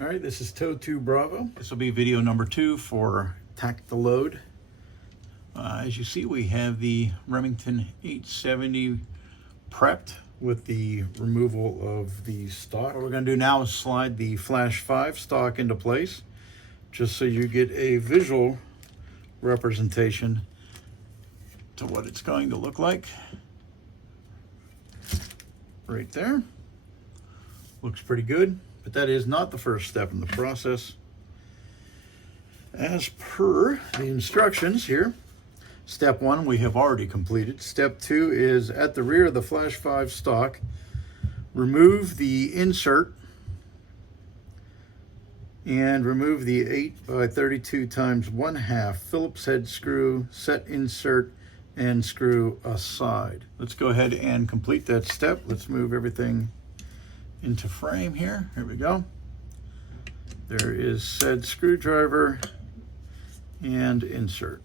All right, this is Toad 2 Bravo. This will be video number 2 for Tactaload. As you see, we have the Remington 870 prepped with the removal of the stock. What we're going to do now is slide the Flash 5 stock into place, just so you get a visual representation to what it's going to look like. Right there. Looks pretty good. But that is not the first step in the process. As per the instructions here, step 1 we have already completed. Step 2 is at the rear of the Flash 5 stock, remove the insert and remove the 8x32 times 1/2 Phillips head screw, set insert and screw aside. Let's go ahead and complete that step. Let's move everything into frame here. Here we go. There is said screwdriver and insert.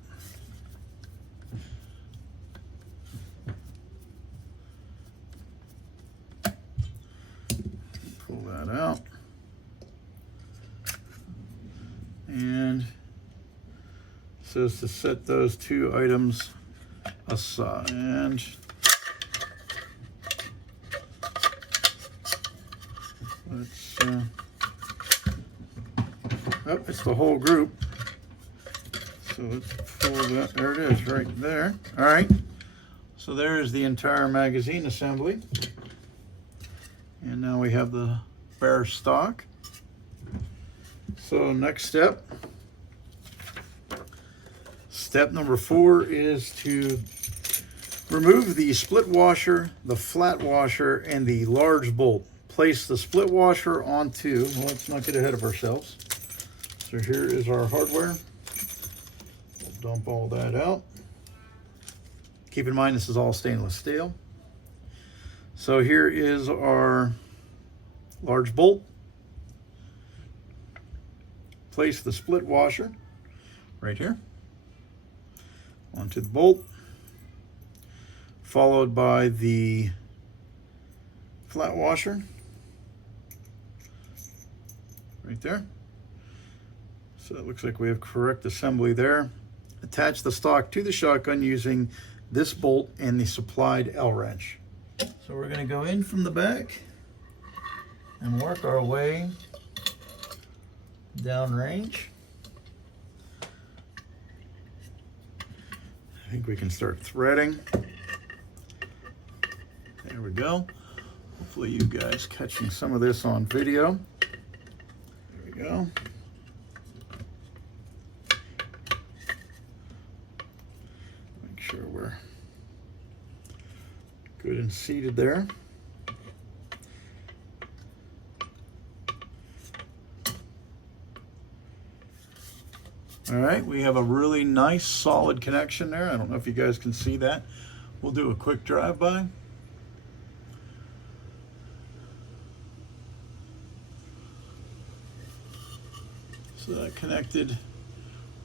Pull that out. And it says to set those 2 items aside. And let's, oh, it's the whole group. So let's pull that, there it is, right there. All right, so there is the entire magazine assembly. And now we have the bare stock. So next step, step number 4 is to remove the split washer, the flat washer, and the large bolt. Place the split washer onto, well, let's not get ahead of ourselves. So here is our hardware. We'll dump all that out. Keep in mind this is all stainless steel. So here is our large bolt. Place the split washer right here onto the bolt, followed by the flat washer right there. So it looks like we have correct assembly there. Attach the stock to the shotgun using this bolt and the supplied L wrench. So we're going to go in from the back and work our way down range. I think we can start threading. There we go. Hopefully you guys catching some of this on video. There we go. Make sure we're good and seated there. All right, we have a really nice solid connection there. I don't know if you guys can see that. We'll do a quick drive-by. So that connected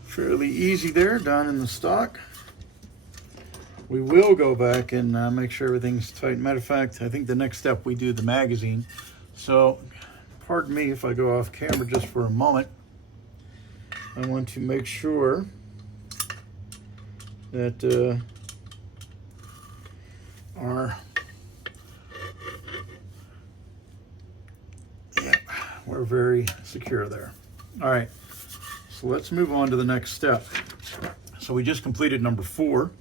fairly easy there down in the stock. We will go back and make sure everything's tight. Matter of fact, I think the next step we do the magazine. So pardon me if I go off camera just for a moment. I want to make sure that we're very secure there. All right, so let's move on to the next step. So we just completed number 4.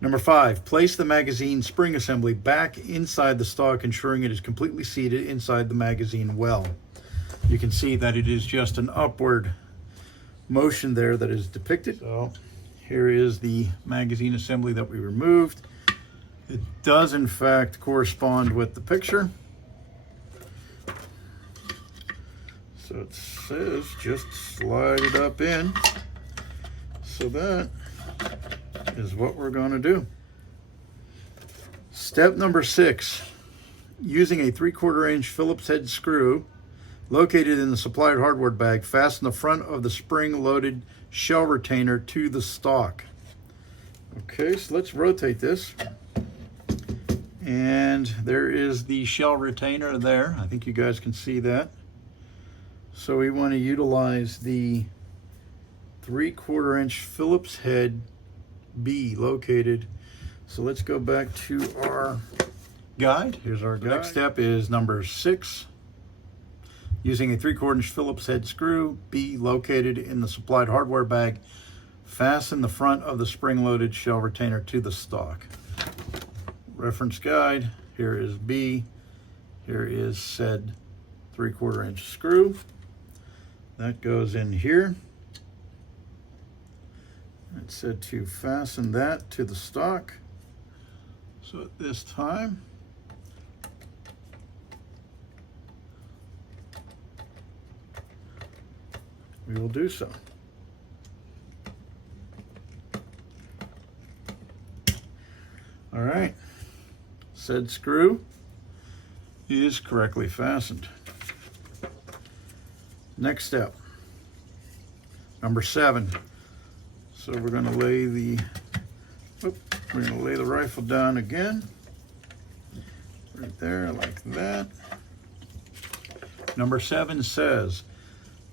Number 5, place the magazine spring assembly back inside the stock, ensuring it is completely seated inside the magazine well. You can see that it is just an upward motion there that is depicted. So here is the magazine assembly that we removed. It does in fact correspond with the picture. So it says just slide it up in. So that is what we're going to do. Step number 6, using a 3/4 inch Phillips head screw located in the supplied hardware bag, fasten the front of the spring-loaded shell retainer to the stock. Okay, so let's rotate this. And there is the shell retainer there. I think you guys can see that. So we want to utilize the 3/4 inch Phillips head B located. So let's go back to our guide. Here's our guide. The next step is number 6. Using a 3/4 inch Phillips head screw B located in the supplied hardware bag, fasten the front of the spring-loaded shell retainer to the stock. Reference guide. Here is B. Here is said 3/4 inch screw. That goes in here. It said to fasten that to the stock. So at this time, we will do so. All right, said screw is correctly fastened. Next step, number 7. So we're going to lay the rifle down again, right there, like that. Number 7 says,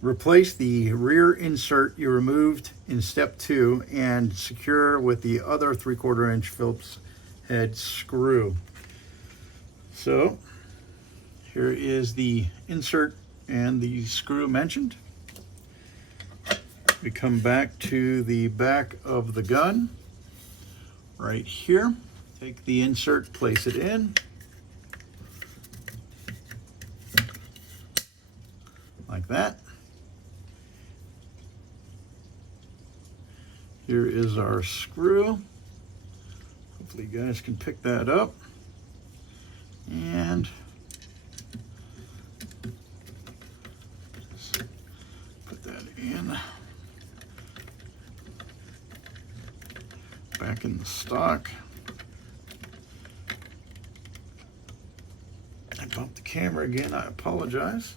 replace the rear insert you removed in step 2 and secure with the other 3/4 inch Phillips head screw. So here is the insert and the screw mentioned. We come back to the back of the gun right here. Take the insert, place it in. Like that. Here is our screw. Hopefully you guys can pick that up. And just put that in. Back in the stock. I bumped the camera again, I apologize.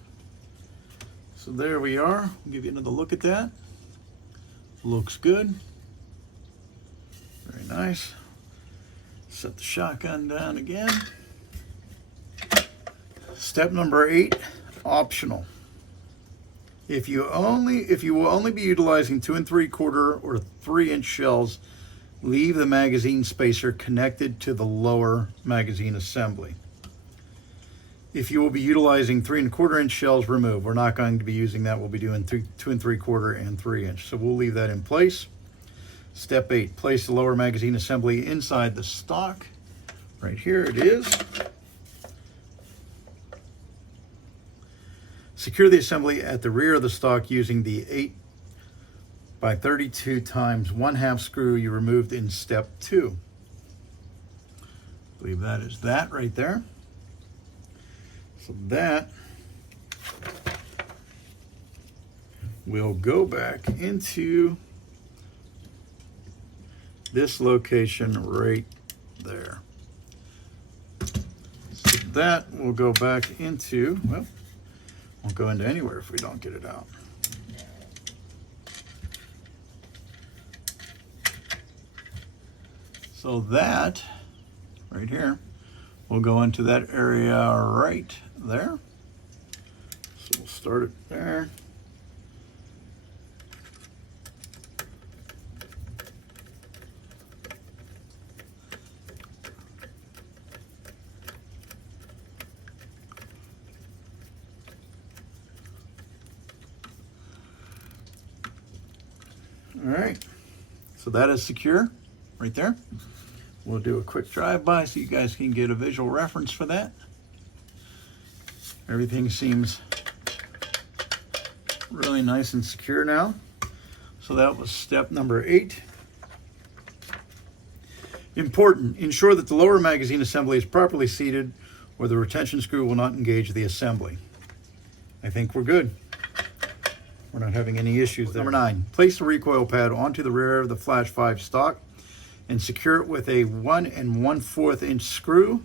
So there we are. I'll give you another look at that. Looks good. Very nice. Set the shotgun down again. Step number 8, optional. If you will only be utilizing 2 3/4 or 3 inch shells, leave the magazine spacer connected to the lower magazine assembly. If you will be utilizing 3 1/4 inch shells, remove. We're not going to be using that. We'll be doing 2 3/4 and 3 inch. So we'll leave that in place. Step 8, place the lower magazine assembly inside the stock. Right here it is. Secure the assembly at the rear of the stock using the 8 by 32 times 1/2 screw you removed in step 2. I believe that is that right there. So that will go back into this location right there. So that will go back into, well, won't go into anywhere if we don't get it out. So that right here will go into that area right there. So we'll start it there. All right, so that is secure right there. We'll do a quick drive-by so you guys can get a visual reference for that. Everything seems really nice and secure now. So that was step number 8. Important, ensure that the lower magazine assembly is properly seated or the retention screw will not engage the assembly. I think we're good. We're not having any issues there. Number 9, place the recoil pad onto the rear of the Flash 5 stock and secure it with a 1 1/4 inch screw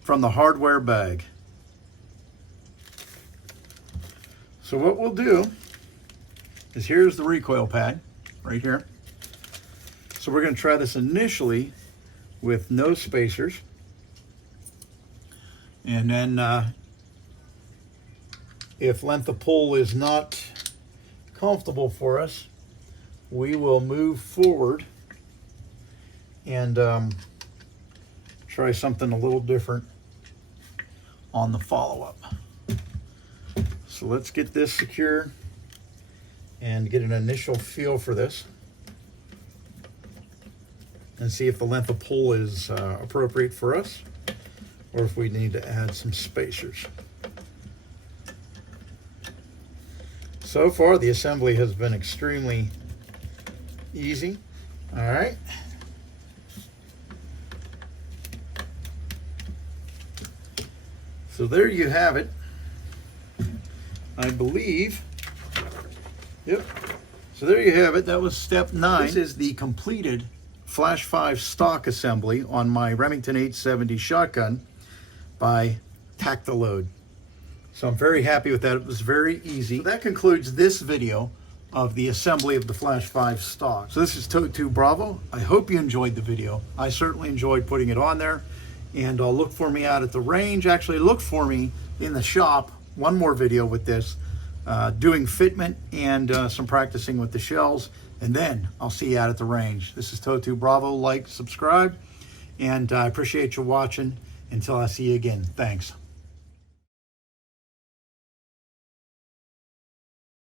from the hardware bag. So what we'll do is, here's the recoil pad right here. So we're going to try this initially with no spacers, and then If length of pull is not comfortable for us, we will move forward and try something a little different on the follow-up. So let's get this secure and get an initial feel for this and see if the length of pull is appropriate for us or if we need to add some spacers. So far the assembly has been extremely easy. All right. So there you have it. I believe. Yep. So there you have it. That was step 9. This is the completed Flash 5 stock assembly on my Remington 870 shotgun by Tactaload. So I'm very happy with that. It was very easy. So that concludes this video of the assembly of the Flash 5 stock. So this is Tote 2 Bravo. I hope you enjoyed the video. I certainly enjoyed putting it on there. And look for me out at the range. Actually, look for me in the shop. One more video with this, doing fitment and some practicing with the shells. And then I'll see you out at the range. This is Tote 2 Bravo. Like, subscribe. And I appreciate you watching. Until I see you again. Thanks.